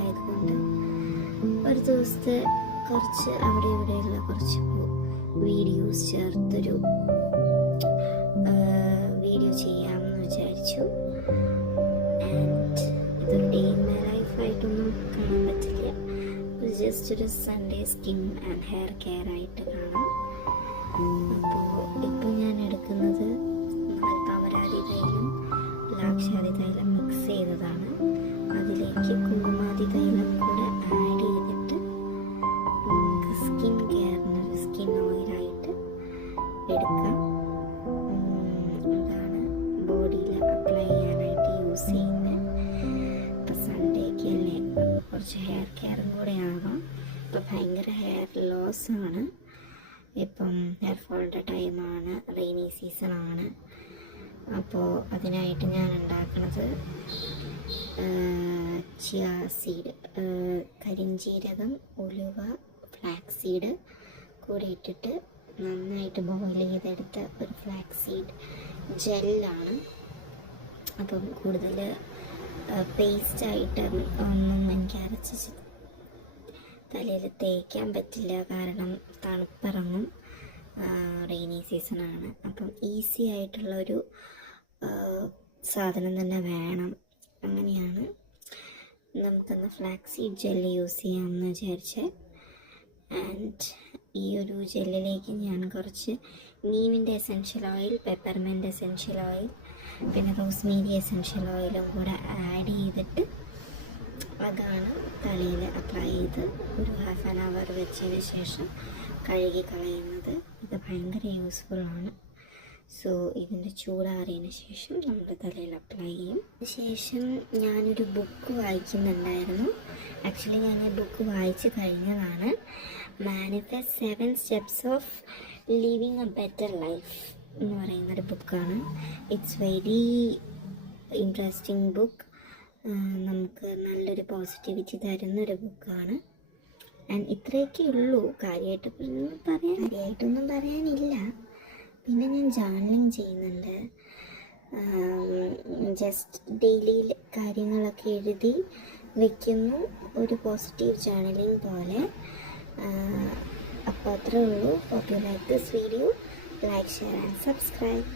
ആയതുകൊണ്ട് ഒരു ദിവസത്തെ കുറച്ച് അവിടെ ഇവിടെയുള്ള കുറച്ച് വീഡിയോസ് ചേർത്തൊരു വീഡിയോ ചെയ്യാമെന്ന് വിചാരിച്ചു. ആൻഡ് ഇതൊരു ഡേ ഇൻ മൈ ലൈഫായിട്ടൊന്നും കാണാൻ പറ്റില്ല, ജസ്റ്റ് ഒരു Sunday skin and hair care ആയിട്ട് കാണാം. അപ്പോൾ ഇപ്പോൾ ഞാൻ എടുക്കുന്നത് താമരാതി തൈലം ലാക്ഷാതി തൈലം മിക്സ് ചെയ്തതാണ്. അതിലേക്ക് കുങ്കുമാതി തൈലം കൂടെ ആഡ് ചെയ്തിട്ട് നമുക്ക് സ്കിൻ കെയറിന് സ്കിൻ ഓയിലായിട്ട് എടുക്കാം. അതാണ് ബോഡിയിൽ അപ്ലൈ ചെയ്യാനായിട്ട് യൂസ് ചെയ്യുന്നത്. ഇപ്പം സൺഡേക്ക് അല്ലേ, കുറച്ച് ഹെയർ കെയറും കൂടെ ആവാം. ഇപ്പം ഭയങ്കര ഹെയർ ലോസാണ്. ഇപ്പം ഹെയർ ഫോളിൻ്റെ ടൈമാണ്, റെയിനി സീസണാണ്. അപ്പോൾ അതിനായിട്ട് ഞാൻ ഉണ്ടാക്കുന്നത് ചിയ സീഡ്, കരിഞ്ജീരകം, ഉലുവ, ഫ്ലാക്സ് സീഡ് കൂടെ ഇട്ടിട്ട് നന്നായിട്ട് ബോയിൽ ചെയ്തെടുത്ത ഒരു ഫ്ലാക്സ് സീഡ് ജെല്ലാണ്. അപ്പം കൂടുതൽ പേസ്റ്റായിട്ട് ഒന്നും എനിക്ക് അരച്ച് തലയിൽ തേക്കാൻ പറ്റില്ല, കാരണം തണുപ്പിറങ്ങും, റെയിനി സീസണാണ്. അപ്പം ഈസി ആയിട്ടുള്ളൊരു സാധനം തന്നെ വേണം. അങ്ങനെയാണ് നമുക്കൊന്ന് ഫ്ലാക്സ് സീഡ് ജെല്ല് യൂസ് ചെയ്യാമെന്ന് വിചാരിച്ച്. ആൻഡ് ഈ ഒരു ജെല്ലിലേക്ക് ഞാൻ കുറച്ച് നീമിൻ്റെ എസെൻഷ്യൽ ഓയിൽ, പെപ്പർമെൻ്റ് എസെൻഷ്യൽ ഓയിൽ, പിന്നെ റോസ്മേരി എസെൻഷ്യൽ ഓയിലും കൂടെ ആഡ് ചെയ്തിട്ട് അതാണ് തലയിൽ അപ്ലൈ ചെയ്ത് ഒരു ഹാഫ് ആൻ അവർ വെച്ചതിന് ശേഷം കഴുകി കളയുന്നത്. ഇത് ഭയങ്കര യൂസ്ഫുള്ളാണ്. സോ ഇതിൻ്റെ ചൂടാറിയതിന് ശേഷം നമ്മുടെ തലയിൽ അപ്ലൈ ചെയ്യും. ശേഷം ഞാനൊരു ബുക്ക് വായിക്കുന്നുണ്ടായിരുന്നു. ആക്ച്വലി ഞാൻ ഈ ബുക്ക് വായിച്ച് കഴിഞ്ഞതാണ്. Manifest 7 steps of living A better life എന്ന് പറയുന്നൊരു ബുക്കാണ്. It's very interesting book. നമുക്ക് നല്ലൊരു പോസിറ്റിവിറ്റി തരുന്നൊരു ബുക്കാണ്. ആൻഡ് ഇത്രയൊക്കെ ഉള്ളൂ, കാര്യമായിട്ടൊന്നും പറയാനില്ല. പിന്നെ ഞാൻ ജേർണലിങ് ചെയ്യുന്നുണ്ട്. ജസ്റ്റ് ഡെയിലി കാര്യങ്ങളൊക്കെ എഴുതി വയ്ക്കുന്നു, ഒരു പോസിറ്റീവ് ജേർണലിങ് പോലെ. അപ്പോൾ അത്രേ ഉള്ളൂ. Hope you like this video. Like, share and subscribe.